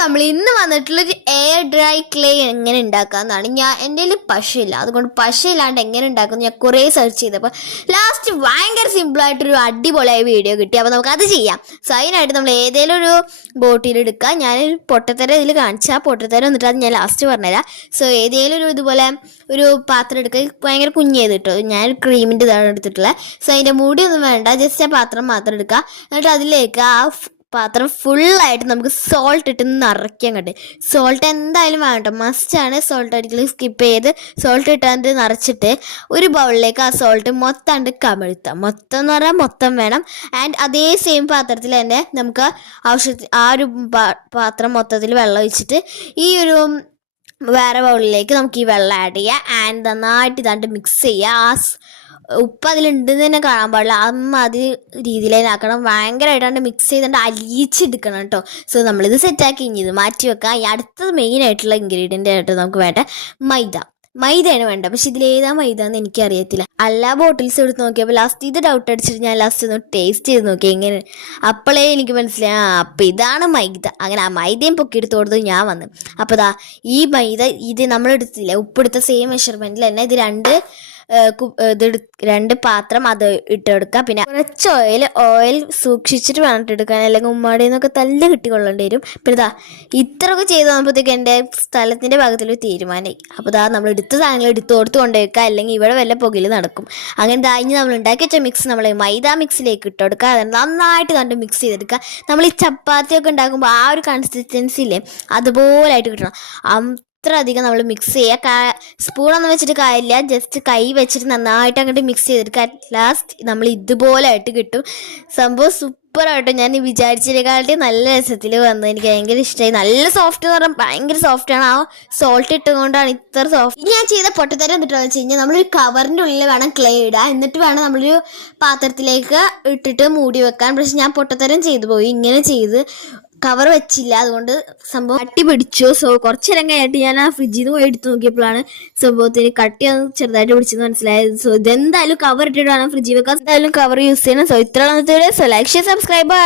നമ്മൾ ഇന്ന് വന്നിട്ടുള്ളൊരു air dry clay എങ്ങനെ ഉണ്ടാക്കാമെന്നാണ്. എൻ്റെ കയ്യിൽ പശയില്ല, അതുകൊണ്ട് പശയില്ലാണ്ട് എങ്ങനെ ഉണ്ടാക്കുമെന്ന് ഞാൻ കുറേ സെർച്ച് ചെയ്തപ്പോൾ ലാസ്റ്റ് ഭയങ്കര സിമ്പിളായിട്ടൊരു അടിപൊളിയായ വീഡിയോ കിട്ടി. അപ്പോൾ നമുക്കത് ചെയ്യാം. സോ അതിനായിട്ട് നമ്മൾ ഏതെങ്കിലും ഒരു ബോട്ടിലെടുക്കുക. ഞാനൊരു പൊട്ടത്തര ഇതിൽ കാണിച്ചാൽ ആ പൊട്ടത്തര എന്നിട്ട് അത് ഞാൻ ലാസ്റ്റ് പറഞ്ഞുതരാം. സോ ഏതെങ്കിലും ഒരു ഇതുപോലെ ഒരു പാത്രം എടുക്കുക. ഭയങ്കര കുഞ്ഞേത് കിട്ടും. ഞാൻ ക്രീമിൻ്റെ ഇതാണ് എടുത്തിട്ടുള്ളത്. സോ അതിൻ്റെ മൂടിയൊന്നും വേണ്ട, ജസ്റ്റ് ആ പാത്രം മാത്രം എടുക്കുക. എന്നിട്ട് അതിലേക്ക് ആ പാത്രം ഫുള്ളായിട്ട് നമുക്ക് സോൾട്ട് ഇട്ട് നിറയ്ക്കാൻ കണ്ട്. സോൾട്ട് എന്തായാലും വേണ്ട, മസ്റ്റാണ്. സോൾട്ട് ഒരിക്കലും സ്കിപ്പ് ചെയ്ത് സോൾട്ട് ഇട്ടാണ്ട് നിറച്ചിട്ട് ഒരു ബൗളിലേക്ക് ആ സോൾട്ട് മൊത്തം കമിഴ്ത്താം. മൊത്തം എന്ന് പറഞ്ഞാൽ മൊത്തം വേണം. ആൻഡ് അതേ സെയിം പാത്രത്തിൽ തന്നെ നമുക്ക് ആവശ്യത്തിന് ആ ഒരു പാത്രം മൊത്തത്തിൽ വെള്ളം ഒഴിച്ചിട്ട് ഈ ഒരു വേറെ ബൗളിലേക്ക് നമുക്ക് ഈ വെള്ളം ആഡ് ചെയ്യുക. ആൻഡ് നന്നായിട്ട് ഇതാണ്ട് മിക്സ് ചെയ്യുക. ഉപ്പ് അതിലുണ്ടെന്ന് തന്നെ കാണാൻ പാടില്ല, അത് രീതിയിലാക്കണം. ഭയങ്കരമായിട്ടാണ്ട് മിക്സ് ചെയ്തുകൊണ്ട് അലിയിച്ചെടുക്കണം കേട്ടോ. സോ നമ്മളിത് സെറ്റാക്കി ഇനി ഇത് മാറ്റി വെക്കാം. ഈ അടുത്തത് മെയിനായിട്ടുള്ള ഇൻഗ്രീഡിയൻ്റ് ആയിട്ട് നമുക്ക് വേണ്ട മൈദയാണ് വേണ്ട. പക്ഷെ ഇതിലേതാ മൈദ എന്ന് എനിക്കറിയത്തില്ല. എല്ലാ ബോട്ടിൽസ് എടുത്ത് നോക്കിയപ്പോൾ ലാസ്റ്റ് ഇത് ഡൗട്ട് അടിച്ചിട്ട് ഞാൻ ലാസ്റ്റ് ഒന്ന് ടേസ്റ്റ് ചെയ്ത് നോക്കി എങ്ങനെ. അപ്പോഴേ എനിക്ക് മനസ്സിലായി അപ്പം ഇതാണ് മൈദ. അങ്ങനെ ആ മൈദയും പൊക്കിയെടുത്ത് കൊടുത്ത് ഞാൻ വന്നു. അപ്പോൾ ദാ ഈ മൈദ ഇത് നമ്മളെടുത്തില്ല, ഉപ്പെടുത്ത സെയിം മെഷർമെൻറ്റിൽ തന്നെ ഇത് രണ്ട് പാത്രം അത് ഇട്ടെടുക്കുക. പിന്നെ കുറച്ച് ഓയിൽ സൂക്ഷിച്ചിട്ട് വേണം എടുക്കാൻ, അല്ലെങ്കിൽ ഉമ്മാടിയിൽ നിന്നൊക്കെ തല്ല് കിട്ടിക്കൊള്ളേണ്ടി വരും. പിന്നെ ഇതാ ഇത്രയൊക്കെ ചെയ്ത് വന്നപ്പോഴത്തേക്ക് എൻ്റെ സ്ഥലത്തിൻ്റെ ഭാഗത്തിൽ തീരുമാനമായി. അപ്പോൾ ഇതാ നമ്മൾ എടുത്ത സാധനങ്ങൾ എടുത്ത് കൊണ്ടുവയ്ക്കുക, അല്ലെങ്കിൽ ഇവിടെ വല്ല പുകയിൽ നടക്കും. അങ്ങനെ കഴിഞ്ഞ് നമ്മൾ ഉണ്ടാക്കി വെച്ച മിക്സ് നമ്മൾ മൈദ മിക്സിലേക്ക് ഇട്ടെടുക്കുക. അത് നന്നായിട്ട് കണ്ട് മിക്സ് ചെയ്തെടുക്കുക. നമ്മൾ ഈ ചപ്പാത്തിയൊക്കെ ഉണ്ടാക്കുമ്പോൾ ആ ഒരു കൺസിസ്റ്റൻസി ഇല്ലേ, അതുപോലായിട്ട് കിട്ടണം. അത്ര അധികം നമ്മൾ മിക്സ് ചെയ്യുക. സ്പൂണൊന്നും വെച്ചിട്ട് കാര്യമില്ല, ജസ്റ്റ് കൈ വെച്ചിട്ട് നന്നായിട്ട് അങ്ങോട്ട് മിക്സ് ചെയ്തെടുക്കുക. ലാസ്റ്റ് നമ്മൾ ഇതുപോലെ ആയിട്ട് കിട്ടും. സംഭവം സൂപ്പറായിട്ട് ഞാൻ വിചാരിച്ചതിനെക്കാളും നല്ല രസത്തിൽ വന്നു. എനിക്ക് ഭയങ്കര ഇഷ്ടമായി. നല്ല സോഫ്റ്റ് എന്ന് പറഞ്ഞാൽ ഭയങ്കര സോഫ്റ്റാണ്. ആ സോൾട്ട് ഇട്ടുകൊണ്ടാണ് ഇത്ര സോഫ്റ്റ്. ഇനി ഞാൻ ചെയ്ത പൊട്ടത്തരം എന്നിട്ടാന്ന് വെച്ച് കഴിഞ്ഞാൽ നമ്മളൊരു കവറിൻ്റെ ഉള്ളിൽ വേണം ക്ലേ ഇടുക. എന്നിട്ട് വേണം നമ്മളൊരു പാത്രത്തിലേക്ക് ഇട്ടിട്ട് മൂടി വെക്കാൻ. പക്ഷെ ഞാൻ പൊട്ടത്തരം ചെയ്തു പോയി, ഇങ്ങനെ ചെയ്ത് കവർ വെച്ചില്ല. അതുകൊണ്ട് സംഭവം കട്ടി പിടിച്ചു. സോ കുറച്ച് നേരം കഴിഞ്ഞിട്ട് ഞാൻ ആ ഫ്രിഡ്ജിൽ നിന്ന് പോയി എടുത്ത് നോക്കിയപ്പോഴാണ് സംഭവത്തിന് കട്ടി ചെറുതായിട്ട് പിടിച്ചെന്ന് മനസ്സിലായത്. സോ ഇതെന്തായാലും കവർ ഇട്ടിട്ട് വേണം ഫ്രിഡ്ജിൽ വെക്കാൻ. എന്തായാലും കവർ യൂസ് ചെയ്യണം. സോ ഇത്ര സോ ലൈക്ക് ഷെയർ സബ്സ്ക്രൈബ്.